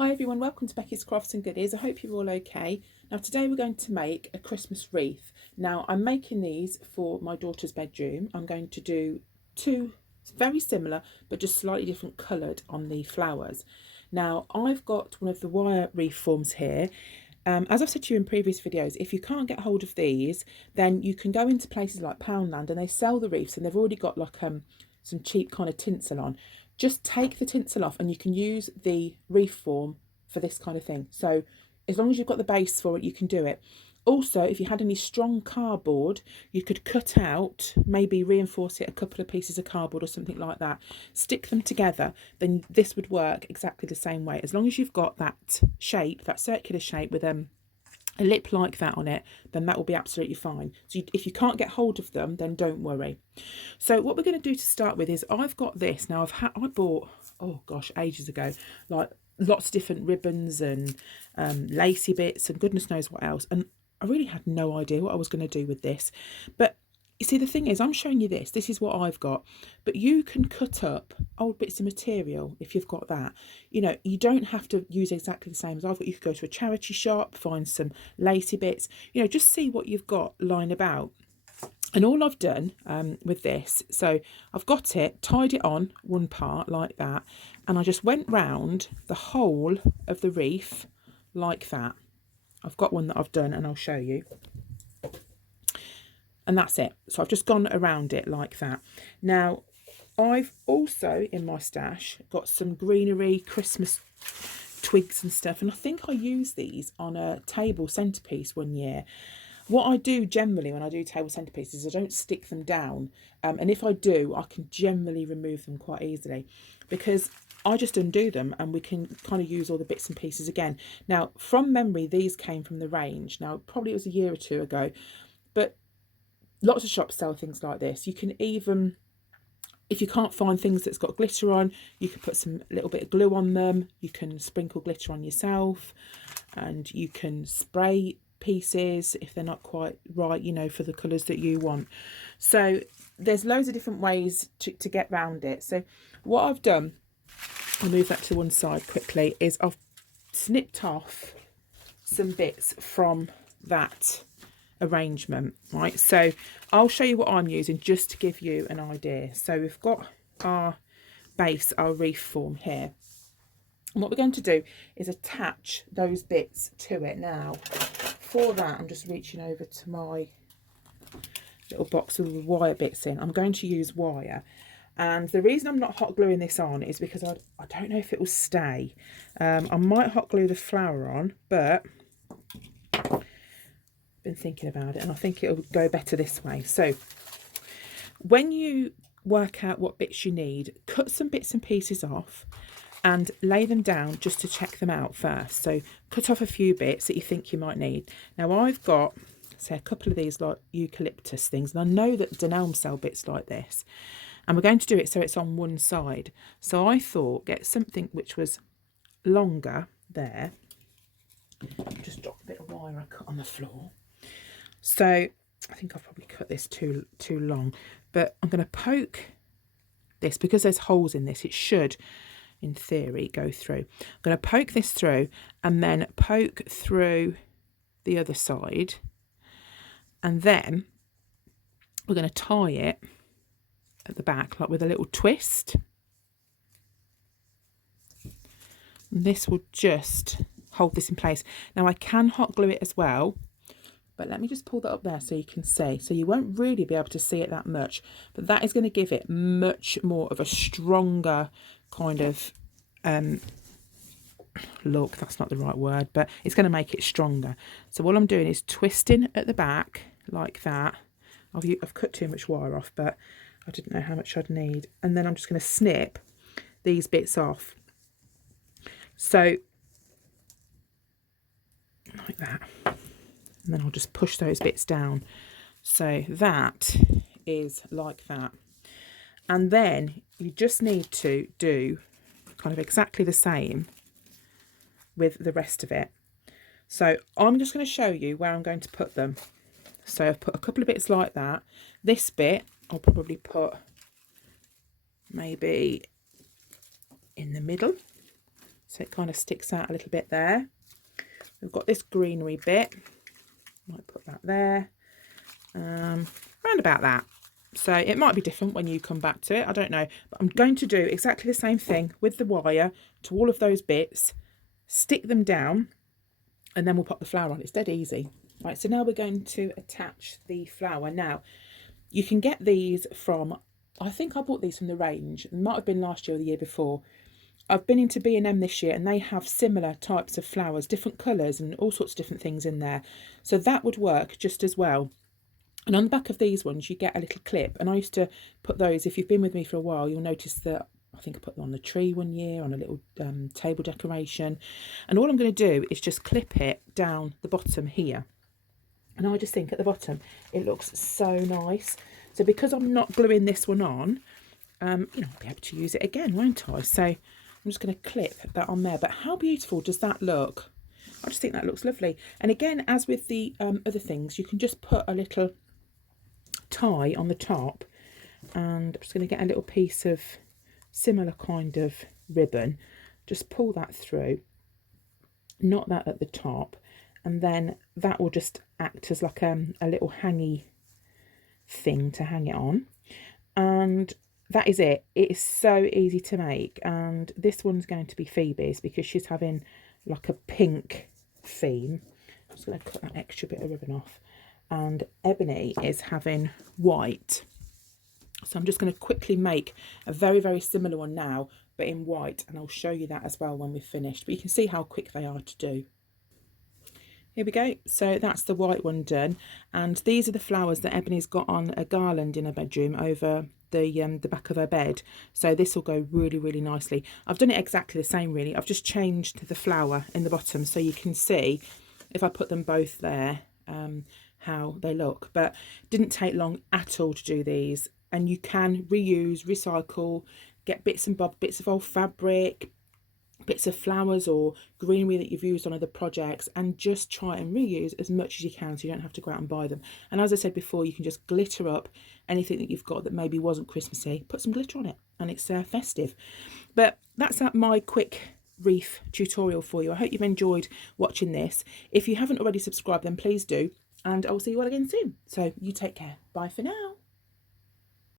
Hi everyone, welcome to Becky's Crafts and Goodies. I hope you're all okay. Now today we're going to make a Christmas wreath. Now I'm making these for my daughter's bedroom. I'm going to do two very similar but just slightly different coloured on the flowers. Now I've got one of the wire wreath forms here. As I've said to you in previous videos, if you can't get hold of these, then you can go into places like Poundland and they sell the wreaths and they've already got like some cheap kind of tinsel on. Just take the tinsel off and you can use the wreath form for this kind of thing. So as long as you've got the base for it, you can do it. Also, if you had any strong cardboard, you could cut out, maybe reinforce it a couple of pieces of cardboard or something like that, stick them together, then this would work exactly the same way. As long as you've got that shape, that circular shape with a lip like that on it, then that will be absolutely fine. So if you can't get hold of them, then don't worry. So what we're going to do to start with is I've got this. Now I bought, oh gosh, ages ago, like lots of different ribbons and lacy bits and goodness knows what else. And I really had no idea what I was going to do with this. But you see, the thing is, I'm showing you this. This is what I've got. But you can cut up old bits of material if you've got that. You know, you don't have to use exactly the same as I've got. You could go to a charity shop, find some lacy bits. You know, just see what you've got lying about. And all I've done with this, so I've got it, tied it on one part like that. And I just went round the whole of the wreath like that. I've got one that I've done and I'll show you. And that's it. So I've just gone around it like that. Now, I've also, in my stash, got some greenery, Christmas twigs and stuff. And I think I used these on a table centrepiece one year. What I do generally when I do table centerpieces, I don't stick them down. And if I do, I can generally remove them quite easily because I just undo them and we can kind of use all the bits and pieces again. Now, from memory, these came from the range. Now, probably it was a year or two ago, but lots of shops sell things like this. You can even, if you can't find things that's got glitter on, you can put some little bit of glue on them. You can sprinkle glitter on yourself and you can spray pieces if they're not quite right, you know, for the colours that you want. So there's loads of different ways to get round it. So what I've done, I'll move that to one side quickly, is I've snipped off some bits from that arrangement, right? So I'll show you what I'm using just to give you an idea. So we've got our base, our wreath form here. And what we're going to do is attach those bits to it now. For that, I'm just reaching over to my little box with the wire bits in. I'm going to use wire. And the reason I'm not hot gluing this on is because I don't know if it will stay. I might hot glue the flower on, but I've been thinking about it and I think it'll go better this way. So when you work out what bits you need, cut some bits and pieces off and lay them down just to check them out first. So cut off a few bits that you think you might need. Now I've got, say, a couple of these like eucalyptus things, and I know that Denelm sell bits like this. And we're going to do it so it's on one side. So I thought get something which was longer there. Just drop a bit of wire I cut on the floor. So I think I've probably cut this too long, but I'm going to poke this because there's holes in this. It should, in theory, go through. I'm going to poke this through and then poke through the other side, and then we're going to tie it at the back like with a little twist. And this will just hold this in place. Now I can hot glue it as well, but let me just pull that up there so you can see. So you won't really be able to see it that much, but that is going to give it much more of a stronger kind of look. That's not the right word, but it's going to make it stronger. So what I'm doing is twisting at the back like that. I've cut too much wire off, but I didn't know how much I'd need. And then I'm just going to snip these bits off. So like that. And then I'll just push those bits down. So that is like that. And then you just need to do kind of exactly the same with the rest of it. So I'm just going to show you where I'm going to put them. So I've put a couple of bits like that. This bit I'll probably put maybe in the middle so it kind of sticks out a little bit there. We've got this greenery bit, might put that there, round about that. So it might be different when you come back to it, I don't know, but I'm going to do exactly the same thing with the wire to all of those bits, stick them down, and then we'll pop the flower on. It's dead easy. Right, so now we're going to attach the flower. Now, you can get these from, I think I bought these from the range. It might have been last year or the year before. I've been into B&M this year and they have similar types of flowers, different colours and all sorts of different things in there. So that would work just as well. And on the back of these ones, you get a little clip. And I used to put those, if you've been with me for a while, you'll notice that I think I put them on the tree one year, on a little table decoration. And all I'm going to do is just clip it down the bottom here. And I just think at the bottom, it looks so nice. So because I'm not gluing this one on, you know, I'll be able to use it again, won't I? So I'm just going to clip that on there. But how beautiful does that look? I just think that looks lovely. And again, as with the other things, you can just put a little tie on the top. And I'm just going to get a little piece of similar kind of ribbon. Just pull that through. Knot that at the top. And then that will just act as like a little hangy thing to hang it on. And that is it. It is so easy to make. And this one's going to be Phoebe's because she's having like a pink theme. I'm just going to cut that extra bit of ribbon off. And Ebony is having white. So I'm just going to quickly make a very, very similar one now, but in white. And I'll show you that as well when we've finished. But you can see how quick they are to do. Here we go. So that's the white one done. And these are the flowers that Ebony's got on a garland in her bedroom over the back of her bed. So this will go really, really nicely. I've done it exactly the same, really. I've just changed the flower in the bottom so you can see, if I put them both there, how they look. But it didn't take long at all to do these. And you can reuse, recycle, get bits and bobs, bits of old fabric, bits of flowers or greenery that you've used on other projects, and just try and reuse as much as you can so you don't have to go out and buy them. And as I said before, you can just glitter up anything that you've got that maybe wasn't Christmassy, put some glitter on it and it's festive. But that's my quick wreath tutorial for you. I hope you've enjoyed watching this. If you haven't already subscribed, then please do, and I'll see you all again soon. So you take care. Bye for now.